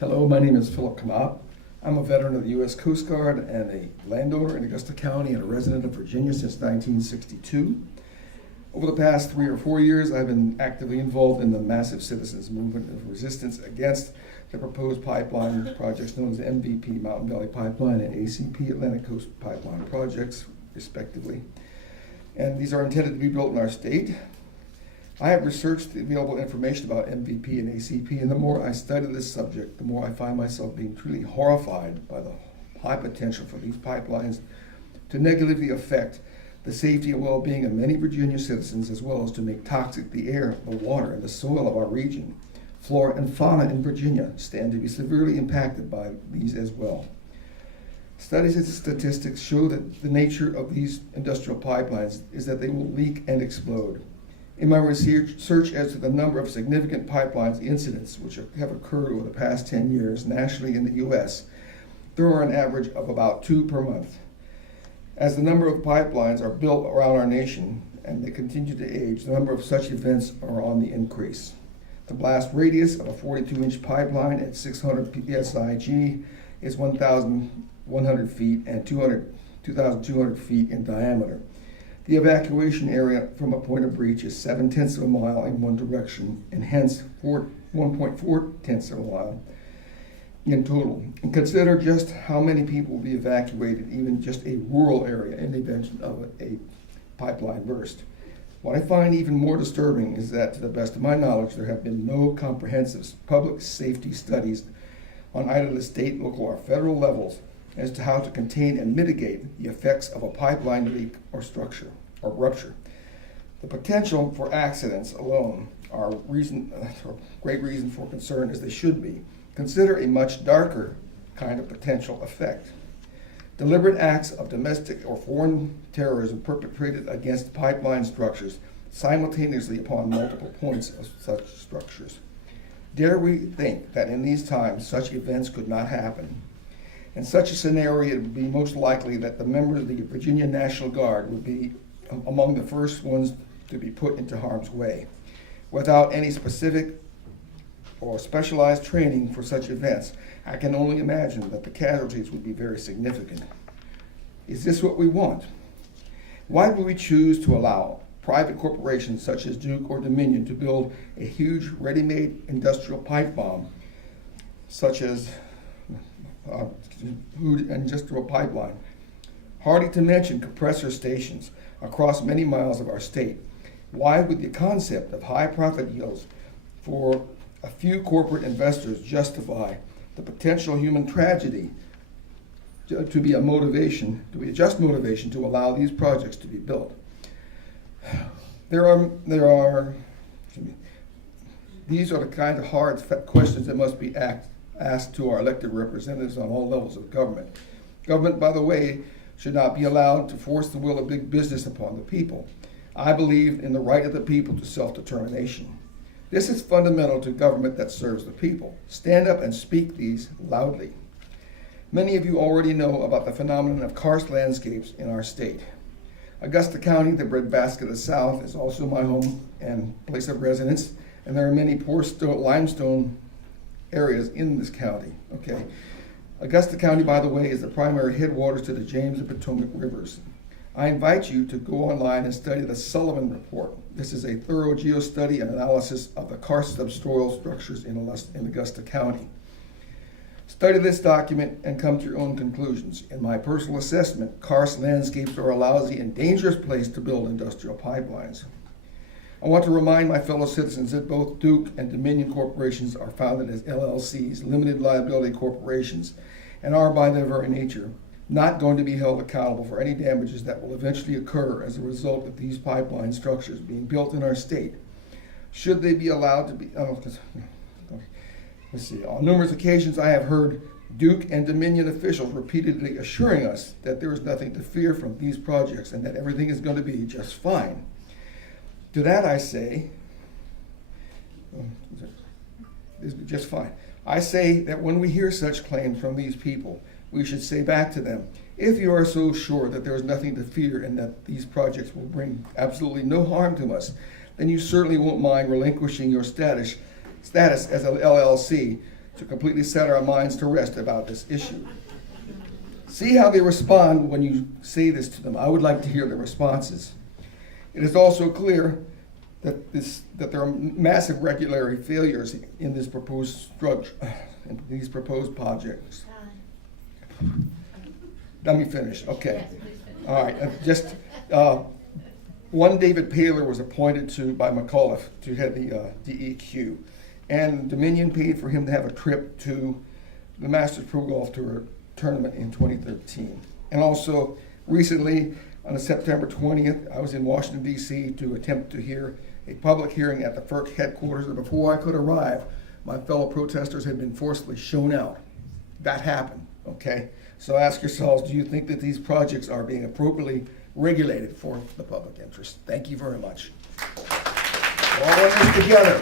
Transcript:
Hello, my name is Philip Khnopp. I'm a veteran of the U.S. Coast Guard and a landowner in Augusta County and a resident of Virginia since 1962. Over the past 3 or 4 years, I've been actively involved in the massive citizens movement of resistance against the proposed pipeline projects known as the MVP Mountain Valley Pipeline and ACP Atlantic Coast Pipeline projects, respectively. And these are intended to be built in our state. I have researched the available information about MVP and ACP, and the more I study this subject, the more I find myself being truly horrified by the high potential for these pipelines to negatively affect the safety and well-being of many Virginia citizens, as well as to make toxic the air, the water, and the soil of our region. Flora and fauna in Virginia stand to be severely impacted by these as well. Studies and statistics show that the nature of these industrial pipelines is that they will leak and explode. In my research as to the number of significant pipelines incidents which have occurred over the past 10 years nationally in the U.S., there are an average of about 2 per month. As the number of pipelines are built around our nation and they continue to age, the number of such events are on the increase. The blast radius of a 42-inch pipeline at 600 psi is 1,100 feet and 2,200 feet in diameter. The evacuation area from a point of breach is 7/10 of a mile in one direction, and hence 1.4 of a mile in total. And consider just how many people will be evacuated, even just a rural area, in the event of a pipeline burst. What I find even more disturbing is that, to the best of my knowledge, there have been no comprehensive public safety studies on either the state, local, or federal levels as to how to contain and mitigate the effects of a pipeline leak or structure or rupture. The potential for accidents alone are great reason for concern, as they should be. Consider a much darker kind of potential effect. Deliberate acts of domestic or foreign terrorism perpetrated against pipeline structures simultaneously upon multiple points of such structures. Dare we think that in these times such events could not happen? In such a scenario, it would be most likely that the members of the Virginia National Guard would be among the first ones to be put into harm's way. Without any specific or specialized training for such events, I can only imagine that the casualties would be very significant. Is this what we want? Why would we choose to allow private corporations such as Duke or Dominion to build a huge ready-made industrial pipe bomb, such as food industrial pipeline, hardly to mention compressor stations across many miles of our state? Why would the concept of high profit yields for a few corporate investors justify the potential human tragedy to be a just motivation to allow these projects to be built? These are the kind of hard questions that must be asked to our elected representatives on all levels of government. Government, by the way, should not be allowed to force the will of big business upon the people. I believe in the right of the people to self-determination. This is fundamental to government that serves the people. Stand up and speak these loudly. Many of you already know about the phenomenon of karst landscapes in our state. Augusta County, the breadbasket of the South, is also my home and place of residence, and there are many poor limestone areas in this county. Okay. Augusta County, by the way, is the primary headwaters to the James and Potomac rivers. I invite you to go online and study the Sullivan Report. This is a thorough geostudy and analysis of the karst subsoil structures in Augusta County. Study this document and come to your own conclusions. In my personal assessment, karst landscapes are a lousy and dangerous place to build industrial pipelines. I want to remind my fellow citizens that both Duke and Dominion corporations are founded as LLCs, limited liability corporations, and are by their very nature not going to be held accountable for any damages that will eventually occur as a result of these pipeline structures being built in our state. Should they be allowed to be, let's see, on numerous occasions I have heard Duke and Dominion officials repeatedly assuring us that there is nothing to fear from these projects and that everything is going to be just fine. To that I say, just fine. I say that when we hear such claims from these people, we should say back to them, if you are so sure that there is nothing to fear and that these projects will bring absolutely no harm to us, then you certainly won't mind relinquishing your status as an LLC to completely set our minds to rest about this issue. See how they respond when you say this to them. I would like to hear their responses. It is also clear that there are massive regulatory failures in this proposed structure, in these proposed projects. Let me finish. Okay. Yes, please finish. All right. One David Paler was appointed by McAuliffe to head the DEQ, and Dominion paid for him to have a trip to the Masters Pro Golf Tour tournament in 2013. And also, recently, on September 20th, I was in Washington, D.C. to attempt to hear a public hearing at the FERC headquarters, and before I could arrive, my fellow protesters had been forcibly shown out. That happened, okay? So ask yourselves, do you think that these projects are being appropriately regulated for the public interest? Thank you very much. We're all in this together.